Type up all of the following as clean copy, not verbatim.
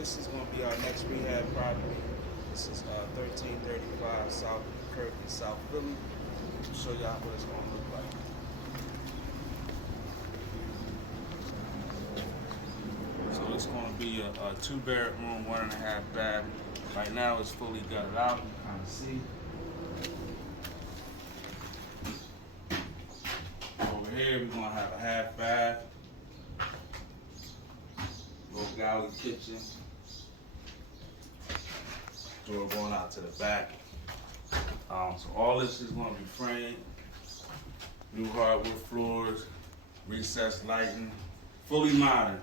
This is going to be our next rehab property. This is 1335 South Kirby, South Philly. I'll show y'all what it's going to look like. So it's going to be a 2-bedroom, 1.5 bath. Right now it's fully gutted out. You can kind of see. Over here we're going to have a half bath. Little galley kitchen. Door going out to the back. So all this is going to be framed. New hardwood floors, recessed lighting, fully modern.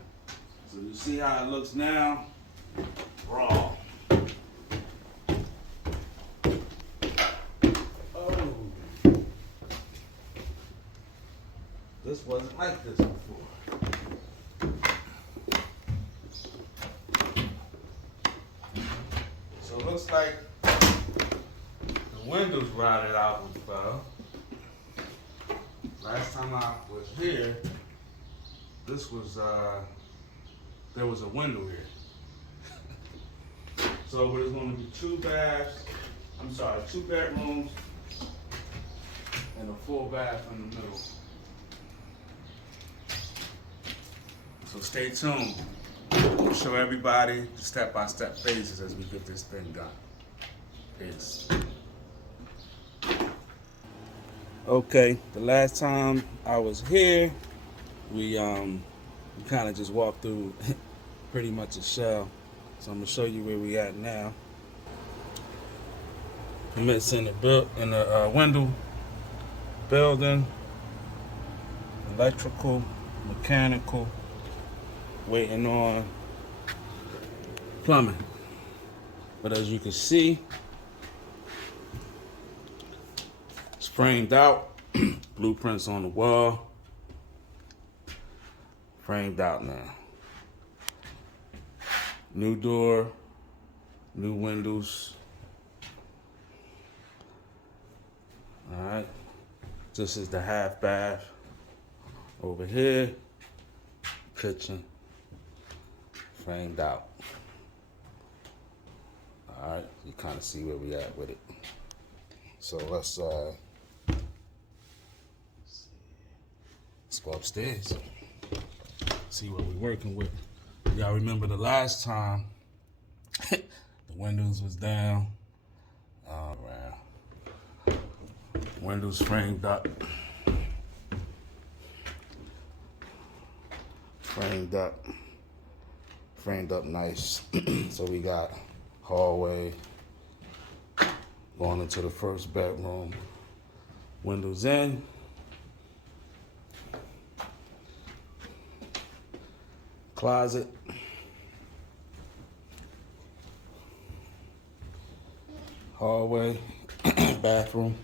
So you see how it looks now? Raw. Oh. This wasn't like this before. So it looks like the windows rotted out and fell. Last time I was here, this was there was a window here. So there's going to be 2 bedrooms and a full bath in the middle. So stay tuned. We'll show everybody the step-by-step phases as we get this thing done. Peace. Okay, the last time I was here, we kind of just walked through pretty much a shell. So I'm gonna show you where we at now. Permits in the window building, electrical, mechanical, waiting on plumbing. But as you can see, it's framed out, blueprints on the wall. Framed out now. New door, new windows. All right. This is the half bath. Over here, kitchen. Framed out. All right. You kind of see where we at with it. So let's go upstairs. See what we're working with. Y'all remember the last time the windows was down. Windows framed up. Framed up nice. So we got hallway going into the first bedroom. Windows in. Closet. Hallway. Bathroom.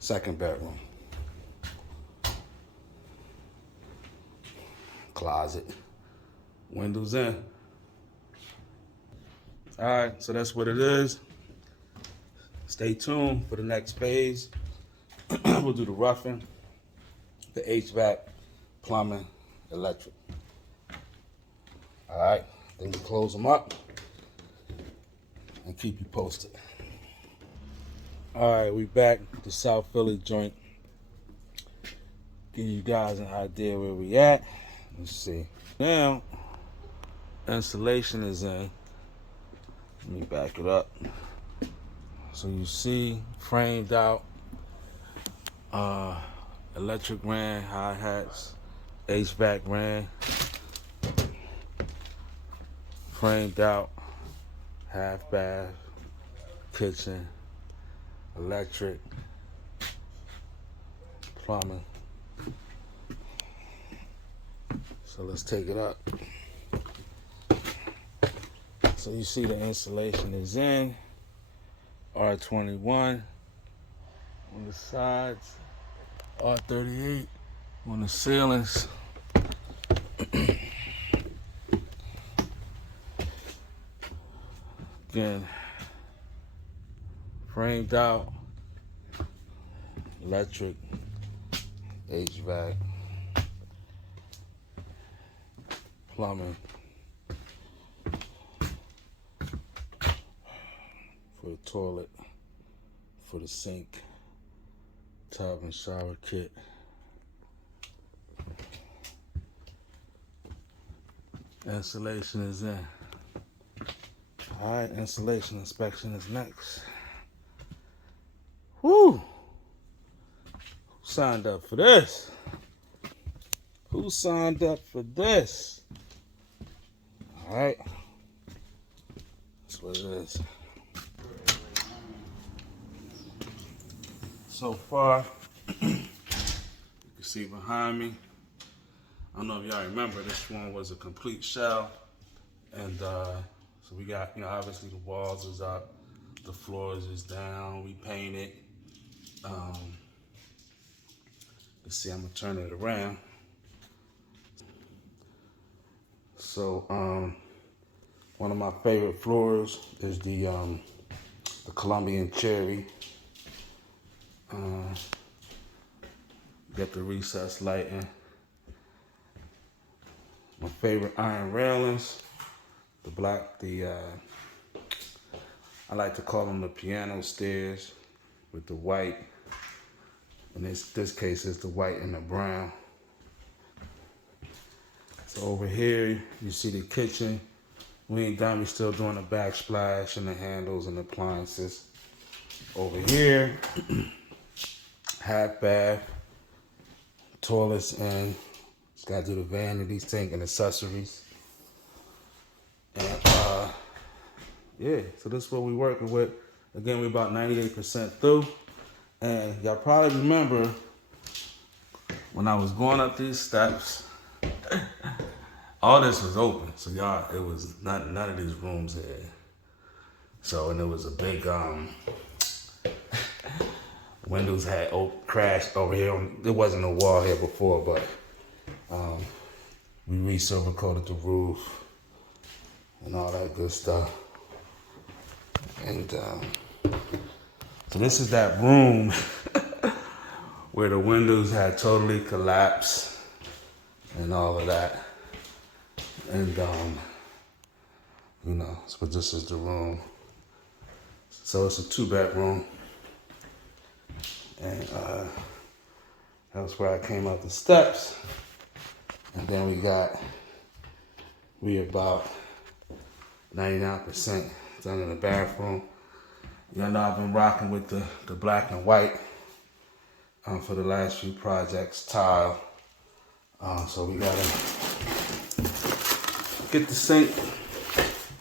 Second bedroom. Closet. Windows in. All right, so that's what it is. Stay tuned for the next phase. We'll do the roughing, the HVAC, plumbing, electric. All right, then we close them up and keep you posted. All right, we back to South Philly joint. Give you guys an idea where we at. Let's see. Now, insulation is in. Let me back it up. So you see, framed out, electric ran, hi-hats, HVAC ran, framed out, half bath, kitchen, electric, plumbing. So let's take it up. So you see the insulation is in, R21 on the sides, R38 on the ceilings. Again, framed out, electric, HVAC, plumbing for the toilet, for the sink, tub and shower kit. Installation is in. Alright, installation inspection is next. Woo! Who signed up for this? Who signed up for this? Alright. That's what it is. So far, you can see behind me. I don't know if y'all remember, this one was a complete shell. And so we got, obviously the walls is up, the floors is down, we painted. Let's see, I'm gonna turn it around. So one of my favorite floors is the Colombian cherry. Got the recessed lighting. My favorite iron railings, the black, I like to call them the piano stairs with the white. In this case, it's the white and the brown. So over here, you see the kitchen. We ain't done, we still doing the backsplash and the handles and appliances. Over here, half bath, toilets, and it's got to do the vanity sink and accessories. And yeah, so this is what we're working with. Again, we're about 98% through. And y'all probably remember when I was going up these steps, all this was open. So y'all, it was none of these rooms here. So, and it was a big, windows had crashed over here. There wasn't a wall here before, but we re-silver coated the roof and all that good stuff. And so this is that room where the windows had totally collapsed and all of that. And so this is the room. So it's a 2-bedroom. And that's where I came up the steps. And then we about 99% done in the bathroom. Y'all know I've been rocking with the black and white for the last few projects, tile. So we gotta get the sink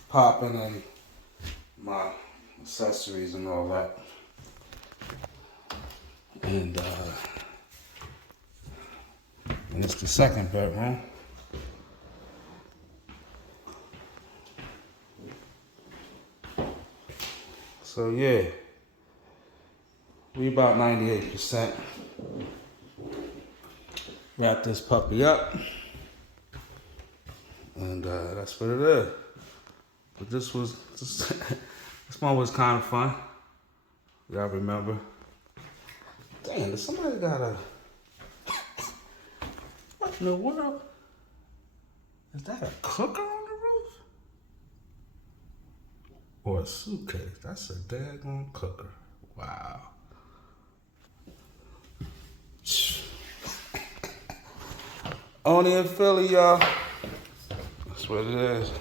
popping and my accessories and all that. And it's the second bedroom. So yeah, we about 98%. Wrap this puppy up, and that's what it is. But this one was kind of fun. Y'all remember? Damn, somebody got a, what in the world? Is that a cooker on the roof? Or a suitcase? That's a daggone cooker. Wow. Only in Philly, y'all. That's what it is.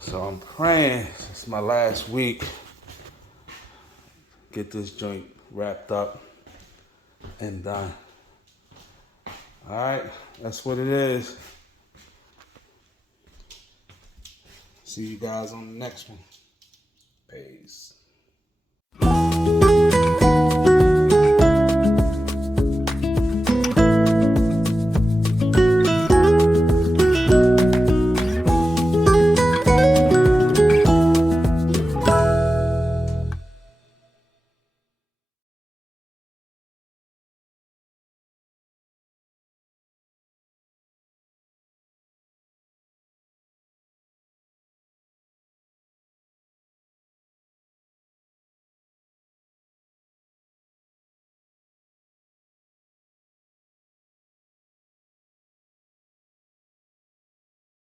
So I'm praying, it's my last week, get this joint wrapped up and done. All right, that's what it is. See you guys on the next one. Peace.